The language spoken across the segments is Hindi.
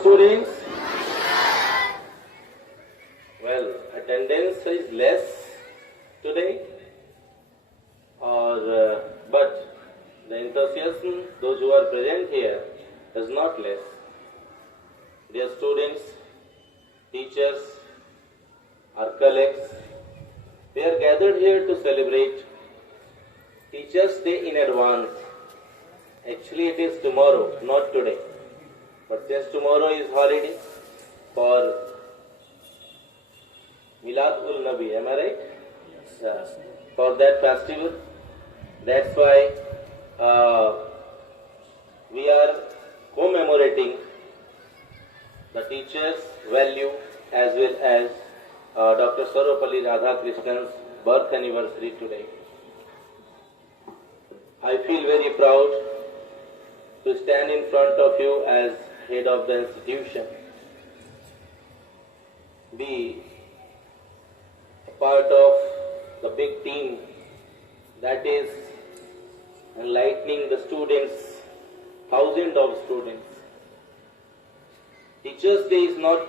students? Well, attendance is less today, but the enthusiasm, those who are present here, is not less. Dear students, teachers, our colleagues, we are gathered here to celebrate Teachers' Day in advance. Actually, it is tomorrow, not today. But since tomorrow is holiday for Milad ul Nabi, am I right? Yeah. For that festival, that's why we are commemorating the teachers' value as well as Dr. Sarvapalli Radhakrishnan's birth anniversary today. I feel very proud to stand in front of you as head of the institution, be a part of the big team that is enlightening the students, thousands of students. Teachers' Day is not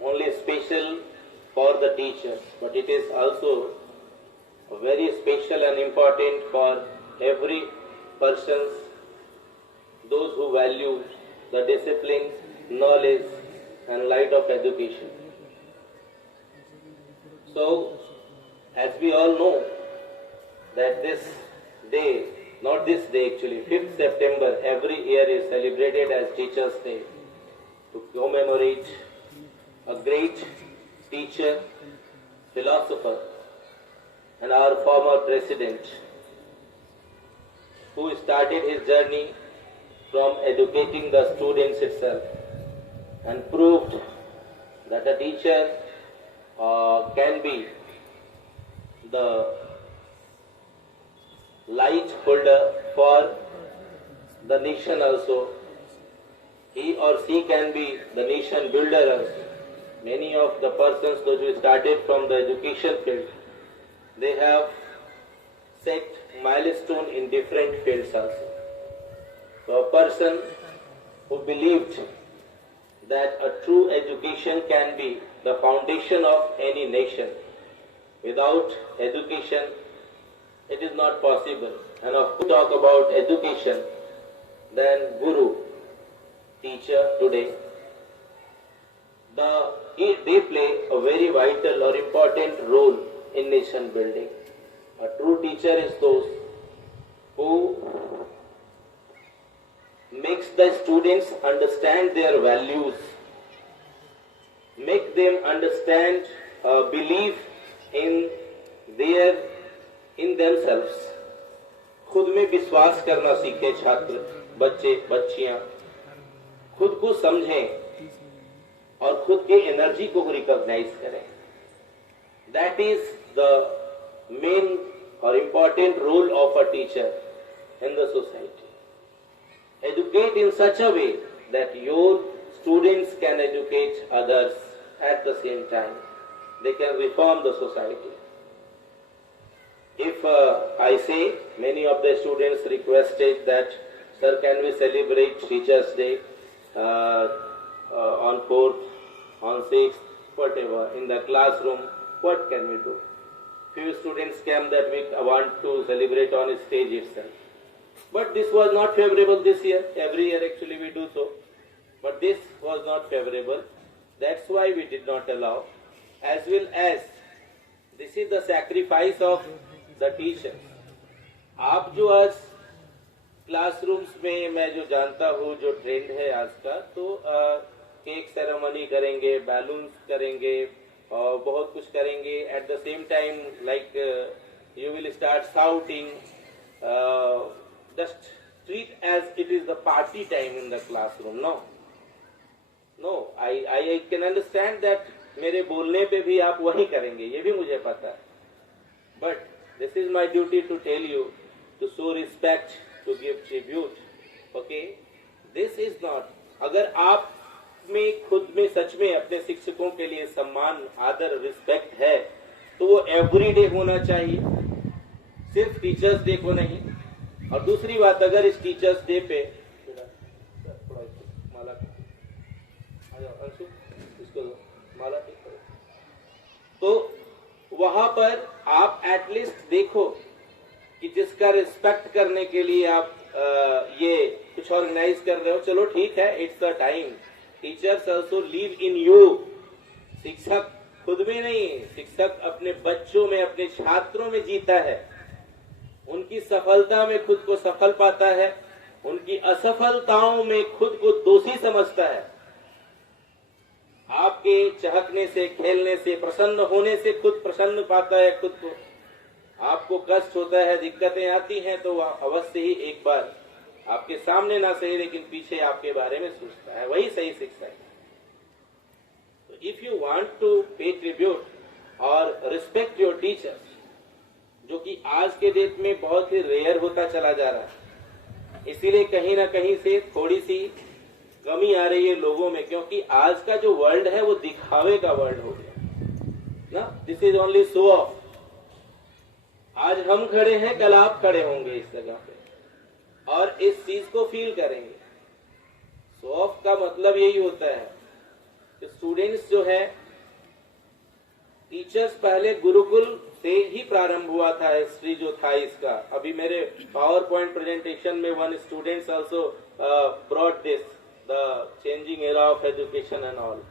only special for the teachers, but it is also very special and important for every person, those who value the discipline, knowledge and light of education. So, as we all know that this day, not this day actually, 5th September every year is celebrated as Teachers' Day to commemorate a great teacher, philosopher and our former president who started his journey from educating the students itself and proved that a teacher can be the light holder for the nation also. He or she can be the nation builder also. Many of the persons those who started from the education field, they have set milestone in different fields also. So a person who believed that a true education can be the foundation of any nation. Without education, it is not possible. And if we talk about education, then Guru, teacher today, they play a very vital or important role in nation building. A true teacher is those who makes the students understand their values, make them understand, believe in themselves. खुद में विश्वास करना सीखे छात्र, बच्चे, बच्चियां, खुद को समझें और खुद के एनर्जी को रिकॉग्नाइज करें. That is the main or important role of a teacher in the society. Educate in such a way that your students can educate others at the same time. They can reform the society. If I say, many of the students requested that, sir, can we celebrate Teachers' Day on 4th, on 6th, whatever, in the classroom, what can we do? Few students came that we want to celebrate on stage itself. But this was not favorable this year. Every year actually we do so. But this was not favorable. That's why we did not allow. As well as this is the sacrifice of the teachers. आप जो आज क्लासरूम्स में मैं जो जानता हूँ जो ट्रेंड है आज का, तो केक सेरेमनी करेंगे, बैलून्स करेंगे और बहुत कुछ करेंगे. At the same time like you will start shouting. Just treat as it is the party time in the classroom. No, I can understand that मेरे बोलने पे भी आप वही करेंगे, ये भी मुझे पता है. But this is my duty to tell you to show respect, to give tribute. Okay? This is not. अगर आप में खुद में सच में अपने शिक्षकों के लिए सम्मान, आदर, रिस्पेक्ट है, तो वो एवरीडे होना चाहिए, सिर्फ टीचर्स डे को नहीं. और दूसरी बात, अगर इस टीचर्स डे पे इसको माला ठीक करो। तो वहां पर आप एटलीस्ट देखो कि जिसका रिस्पेक्ट करने के लिए आप ये कुछ ऑर्गेनाइज कर रहे हो, चलो ठीक है, it's the time. Teachers also leave in you. शिक्षक खुद में नहीं, शिक्षक अपने बच्चों में, अपने छात्रों में जीता है। उनकी सफलता में खुद को सफल पाता है, उनकी असफलताओं में खुद को दोषी समझता है। आपके चहकने से, खेलने से, प्रसन्न होने से खुद प्रसन्न पाता है खुद को। आपको कष्ट होता है, दिक्कतें आती हैं, तो वह अवश्य ही एक बार आपके सामने ना सही लेकिन पीछे आपके बारे में सोचता है। वही सही शिक्षा है। तो इफ यू वांट टू पे ट्रिब्यूट और रिस्पेक्ट योर टीचर्स, जो कि आज के डेट में बहुत ही रेयर होता चला जा रहा है, इसीलिए कहीं ना कहीं से थोड़ी सी कमी आ रही है लोगों में, क्योंकि आज का जो वर्ल्ड है वो दिखावे का वर्ल्ड हो गया ना। This is only show off. आज हम खड़े हैं, कल आप खड़े होंगे इस जगह पे और इस चीज को फील करेंगे। शो ऑफ का मतलब यही होता है कि स्टूडेंट्स जो है, टीचर्स पहले गुरुकुल से ही प्रारंभ हुआ था, हिस्ट्री जो था इसका। अभी मेरे पावर पॉइंट प्रेजेंटेशन में one students also brought this, the changing era of education and all.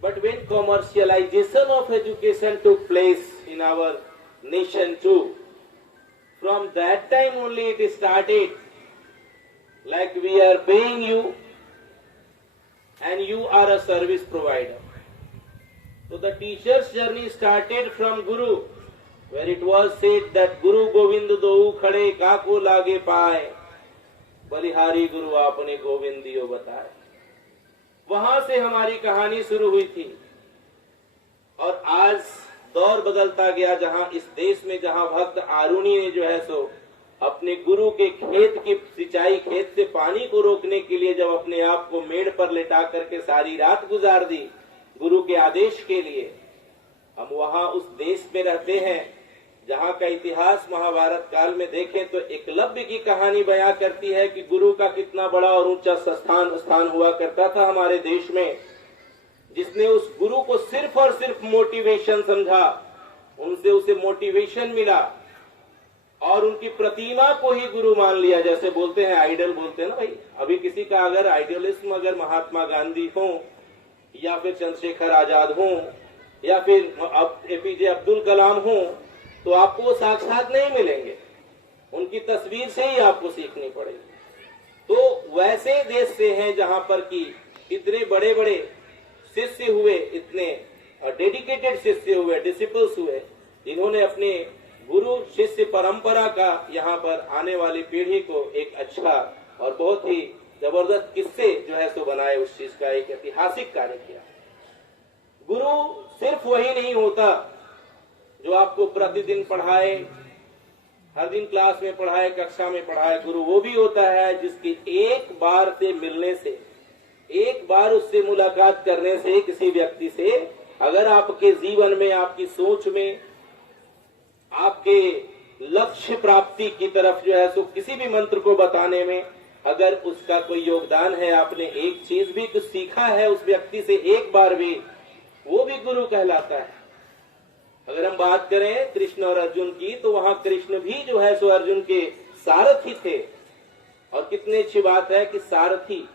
But when commercialisation of education took place in our nation too, from that time only it started like we are paying you and you are a service provider. So the teacher's journey started from Guru, where it was said that Guru Govind dou khade काको लागे पाए, बलिहारी गुरु आपने गोविंद दियो बताए। वहां से हमारी कहानी शुरू हुई थी और आज दौर बदलता गया, जहां इस देश में जहां भक्त आरुणि ने जो है सो अपने गुरु के खेत की सिंचाई, खेत से पानी को रोकने के लिए जब अपने आप को मेड़ पर लेटा करके सारी रात गुजार दी गुरु के आदेश के लिए, हम वहां उस देश में रहते हैं जहां का इतिहास महाभारत काल में देखें तो एकलव्य की कहानी बयां करती है कि गुरु का कितना बड़ा और ऊंचा स्थान हुआ करता था हमारे देश में, जिसने उस गुरु को सिर्फ और सिर्फ मोटिवेशन समझा, उनसे उसे मोटिवेशन मिला और उनकी प्रतिमा को ही गुरु मान लिया। जैसे बोलते हैं आइडल बोलते हैं ना भाई, अभी किसी का अगर आइडियलिज्म अगर महात्मा गांधी हो या फिर चंद्रशेखर आजाद हो या फिर एपीजे अब्दुल कलाम हो, तो आपको वो साक्षात नहीं मिलेंगे, उनकी तस्वीर से ही आपको सीखनी पड़ेगी। तो वैसे देश से हैं जहां पर कि इतने बड़े बड़े शिष्य हुए, इतने डेडिकेटेड शिष्य हुए, डिसिपल्स हुए, जिन्होंने अपने गुरु शिष्य परंपरा का यहाँ पर आने वाली पीढ़ी को एक अच्छा और बहुत ही जबरदस्त किस्से जो है सो बनाए, उस चीज का एक ऐतिहासिक कार्य किया। गुरु सिर्फ वही नहीं होता जो आपको प्रतिदिन पढ़ाए, हर दिन क्लास में पढ़ाए, कक्षा में पढ़ाए। गुरु वो भी होता है जिसकी एक बार से मिलने से, एक बार उससे मुलाकात करने से, किसी व्यक्ति से अगर आपके जीवन में, आपकी सोच में, आपके लक्ष्य प्राप्ति की तरफ जो है सो किसी भी मंत्र को बताने में अगर उसका कोई योगदान है, आपने एक चीज भी कुछ सीखा है उस व्यक्ति से एक बार भी, वो भी गुरु कहलाता है। अगर हम बात करें कृष्ण और अर्जुन की, तो वहां कृष्ण भी जो है सो अर्जुन के सारथी थे, और कितनी अच्छी बात है कि सारथी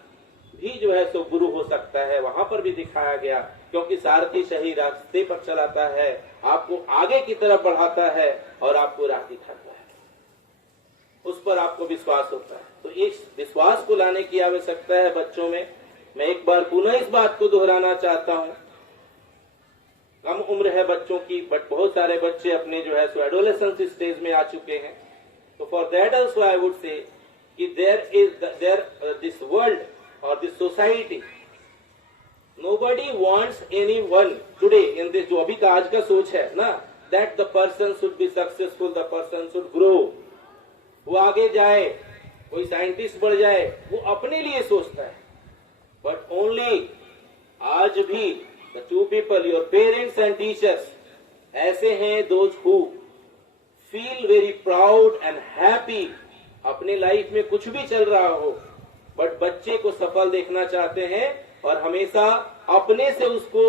भी जो है सो गुरु हो सकता है, वहां पर भी दिखाया गया, क्योंकि सारथी सही रास्ते पर चलाता है, आपको आगे की तरफ बढ़ाता है और आपको राह दिखाता है, उस पर आपको विश्वास होता है। तो इस विश्वास को लाने की आवश्यकता है बच्चों में। मैं एक बार पुनः इस बात को दोहराना चाहता हूं, कम उम्र है बच्चों की, बट बहुत सारे बच्चे अपने जो है सो एडोलेसेंस स्टेज में आ चुके हैं। तो for that also I would say कि there this world or this society, nobody wants anyone today in this, जो अभी का आज का सोच है ना, that the person should be successful, the person should grow, वो आगे जाए, कोई साइंटिस्ट बढ़ जाए, वो अपने लिए सोचता है। but only आज भी the two people, your parents and teachers, ऐसे हैं those who feel very proud and happy, अपने लाइफ में कुछ भी चल रहा हो बट बच्चे को सफल देखना चाहते हैं, और हमेशा अपने से उसको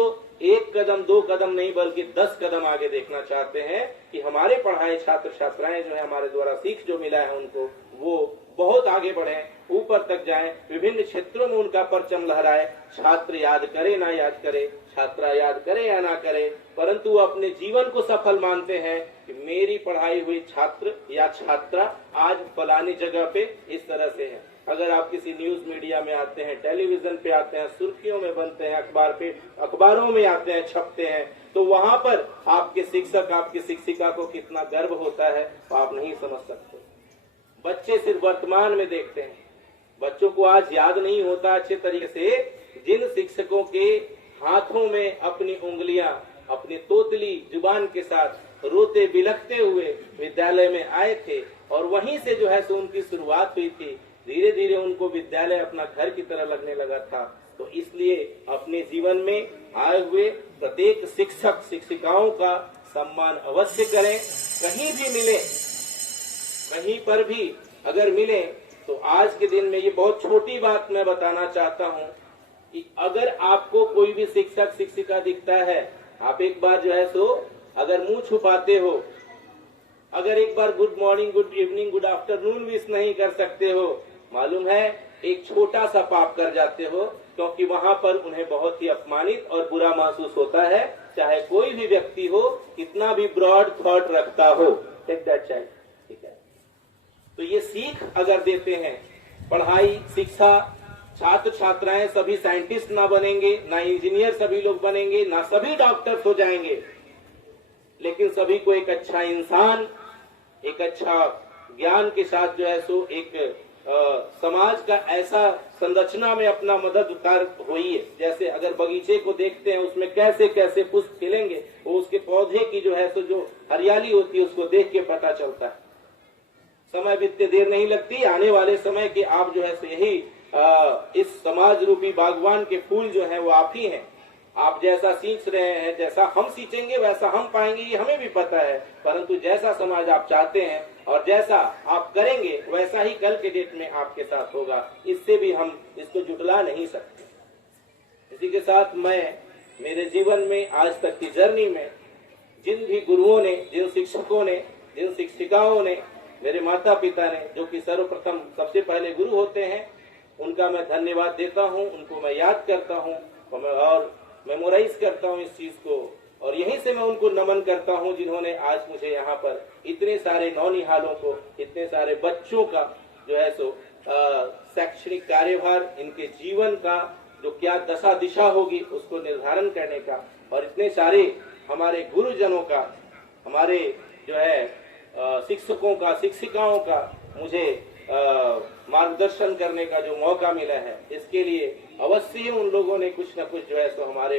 1 कदम 2 कदम नहीं बल्कि 10 कदम आगे देखना चाहते हैं कि हमारे पढ़ाए छात्र छात्राएं जो है हमारे द्वारा सीख जो मिला है उनको वो बहुत आगे बढ़े, ऊपर तक जाएं, विभिन्न क्षेत्रों में उनका परचम लहराए। छात्र याद करे ना याद करे, छात्रा याद करे या ना करे, परंतु वो अपने जीवन को सफल मानते हैं कि मेरी पढ़ाई हुई छात्र या छात्रा आज फलानी जगह पे इस तरह से है। अगर आप किसी न्यूज मीडिया में आते हैं, टेलीविजन पे आते हैं, सुर्खियों में बनते हैं, अखबारों में आते हैं, छपते हैं, तो वहां पर आपके शिक्षक आपकी शिक्षिका को कितना गर्व होता है तो आप नहीं समझ सकते। बच्चे सिर्फ वर्तमान में देखते हैं, बच्चों को आज याद नहीं होता अच्छे तरीके से जिन शिक्षकों के हाथों में अपनी उंगलियां अपनी तोतली जुबान के साथ रोते बिलखते हुए विद्यालय में आए थे और वहीं से जो है सो उनकी शुरुआत हुई थी। धीरे धीरे उनको विद्यालय अपना घर की तरह लगने लगा था। तो इसलिए अपने जीवन में आए हुए प्रत्येक शिक्षक शिक्षिकाओं का सम्मान अवश्य करें। कहीं भी मिले, कहीं पर भी अगर मिले तो आज के दिन में ये बहुत छोटी बात मैं बताना चाहता हूँ कि अगर आपको कोई भी शिक्षक शिक्षिका दिखता है, आप एक बार जो है सो अगर मुंह छुपाते हो, अगर एक बार good morning, good evening, good afternoon wish नहीं कर सकते हो, मालूम है एक छोटा सा पाप कर जाते हो, क्योंकि वहां पर उन्हें बहुत ही अपमानित और बुरा महसूस होता है, चाहे कोई भी व्यक्ति हो, कितना भी ब्रॉड थॉट रखता हो। टेक दैट चाइल्ड, ठीक है। तो ये सीख अगर देते हैं, पढ़ाई शिक्षा, छात्र छात्राएं सभी साइंटिस्ट ना बनेंगे, ना इंजीनियर सभी लोग बनेंगे, ना सभी डॉक्टर्स हो जाएंगे, लेकिन सभी को एक अच्छा इंसान, एक अच्छा ज्ञान के साथ जो है सो एक समाज का ऐसा संरचना में अपना मददगार होइए। जैसे अगर बगीचे को देखते हैं उसमें कैसे कैसे पुष्प खिलेंगे, वो उसके पौधे की जो है सो जो हरियाली होती है उसको देख के पता चलता है। समय बीतते देर नहीं लगती, आने वाले समय के आप जो है सो यही इस समाज रूपी बागवान के फूल जो है वो आप ही हैं। आप जैसा सींच रहे हैं, जैसा हम सींचेंगे वैसा हम पाएंगे, ये हमें भी पता है, परंतु जैसा समाज आप चाहते हैं और जैसा आप करेंगे वैसा ही कल के डेट में आपके साथ होगा। इससे भी हम इसको जुटला नहीं सकते। इसी के साथ मैं मेरे जीवन में आज तक की जर्नी में जिन भी गुरुओं ने, जिन शिक्षकों ने, जिन शिक्षिकाओं ने, मेरे माता पिता ने, जो कि सर्वप्रथम सबसे पहले गुरु होते हैं, उनका मैं धन्यवाद देता हूं, उनको मैं याद करता हूं और मेमोराइज करता हूं इस चीज को, और यहीं से मैं उनको नमन करता हूं जिन्होंने आज मुझे यहाँ पर इतने सारे नौनिहालों को, इतने सारे बच्चों का जो है सो शैक्षणिक कार्यभार, इनके जीवन का जो क्या दशा दिशा होगी उसको निर्धारण करने का, और इतने सारे हमारे गुरुजनों का, हमारे जो है शिक्षकों का, शिक्षिकाओं का मुझे मार्गदर्शन करने का जो मौका मिला है, इसके लिए अवश्य ही उन लोगों ने कुछ न कुछ जो है सो हमारे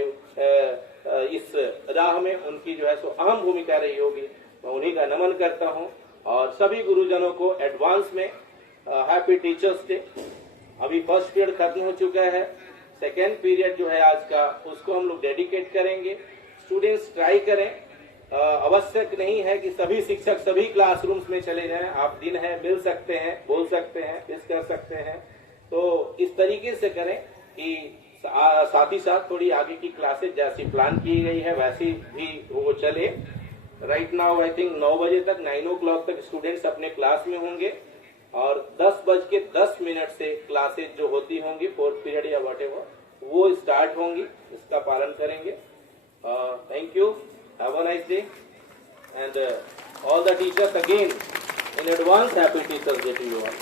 इस राह में उनकी जो है सो अहम भूमिका रही होगी। मैं उन्हीं का नमन करता हूं और सभी गुरुजनों को एडवांस में हैप्पी टीचर्स डे। अभी फर्स्ट पीरियड खत्म हो चुका है, सेकेंड पीरियड जो है आज का उसको हम लोग डेडिकेट करेंगे। स्टूडेंट्स ट्राई करें, आवश्यक नहीं है कि सभी शिक्षक सभी क्लासरूम्स में चले जाएं। आप दिन है मिल सकते हैं, बोल सकते हैं, किस कर सकते हैं, तो इस तरीके से करें कि साथ ही साथ थोड़ी आगे की क्लासेज जैसी प्लान की गई है वैसी भी वो चले। राइट नाउ आई थिंक 9 बजे तक, 9 o'clock तक स्टूडेंट्स अपने क्लास में होंगे और 10:10 से क्लासेज जो होती होंगी, फोर्थ पीरियड या व्हाटएवर, वो स्टार्ट होंगी। इसका पालन करेंगे। Thank you, have a nice day, and all the teachers again in advance happy teachers day to you all.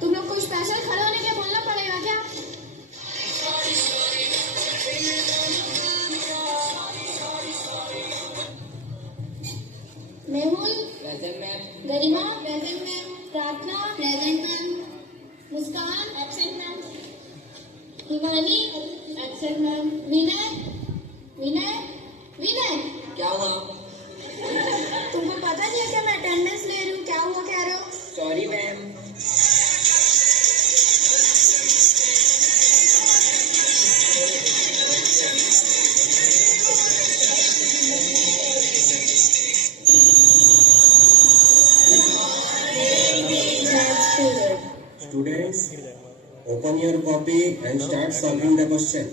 तुम लोग को स्पेशल खड़े होने के बोलना पड़ेगा क्या? Mehul present ma'am, Garima present ma'am, Prarthana present ma'am, Muskaan absent ma'am, Himani absent ma'am, Vinay Vinay Vinay क्या हुआ? तुमको पता नहीं है क्या मैं अटेंडेंस ले रही हूँ? क्या हुआ कह रहे हो? Sorry ma'am. Student open your copy and start solving the question.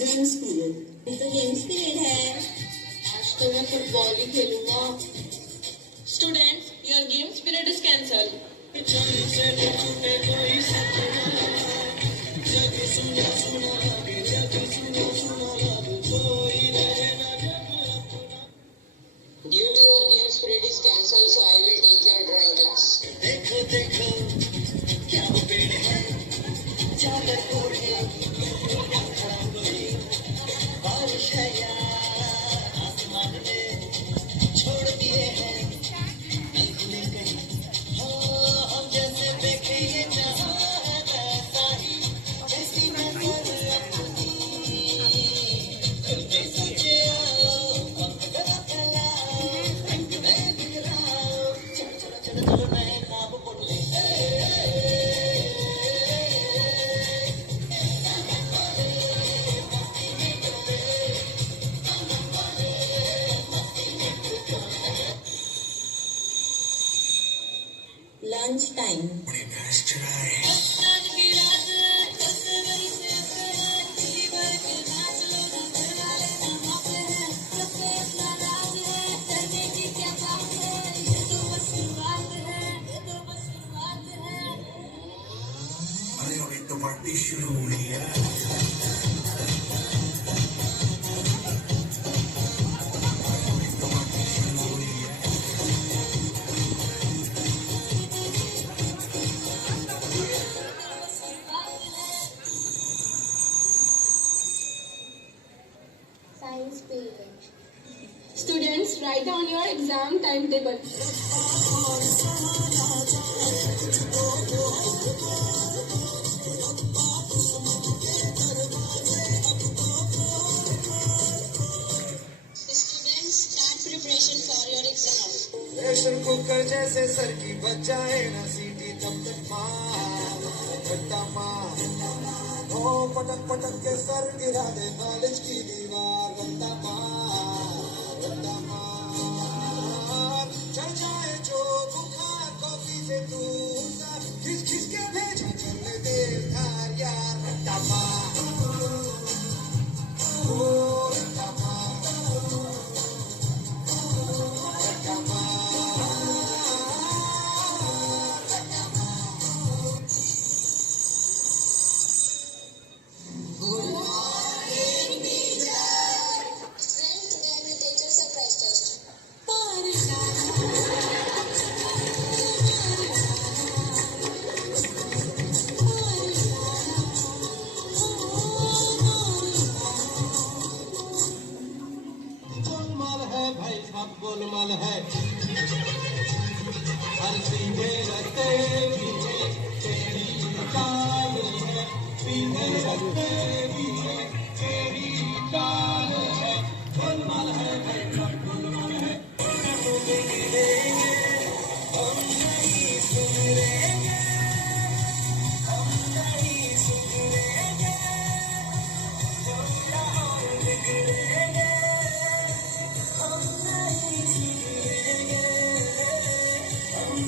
Games period, ये तो गेम्स पीरियड है। आज तो मैं फुटबॉल ही खेलूंगा। Students, your games period is cancel. Due to your games period is cancelled, so I will take your drawing class. देखो देखो क्या वो पेड़ है, चादर ओढ़े बारिश है यार, आसमान में छोड़ दिए हैं दिल खुले कहीं। हो हम जैसे देखे ये जहां है वैसा ही, जैसी नजर अपनी खुलते सचे आओ, पंख फैलाओ, रंग नए बिखराओ, चलो चलो चलो चलो नए ख्वाब बुन ले। Lunch time. तो पार्टी शुरू हुई है। Science period. Students, write down your exam timetable. Students, start preparation for your exam. Pressure cooker जैसे सर की बच जाए ना सीटी तब तक मार बट्टा मार। ओ पटक पटक के सर गिरा दे नॉलेज की दीवार। बट्टा मार बट्टा मार। चढ़ जाए जो बुखार कॉफी से तू खिस खिस के भेजा चलने दे धार यार। बट्टा मार ओ बट्टा मार बट्टा मार। Friend, today I will take your surprise test. Golmaal है भाई साहब गोलमाल है। हर सीधे रस्ते पीछे तेरी चाल है। सीधे रस्ते पीछे तेरी चाल है। गोलमाल है भाई साहब गोलमाल है। तुम्हें गिरेंगे हम नहीं सुधरेंगे, हम नहीं सुधरेंगे, हम यहाँ बिगड़ेंगे, हम नहीं सुधरेंगे, हम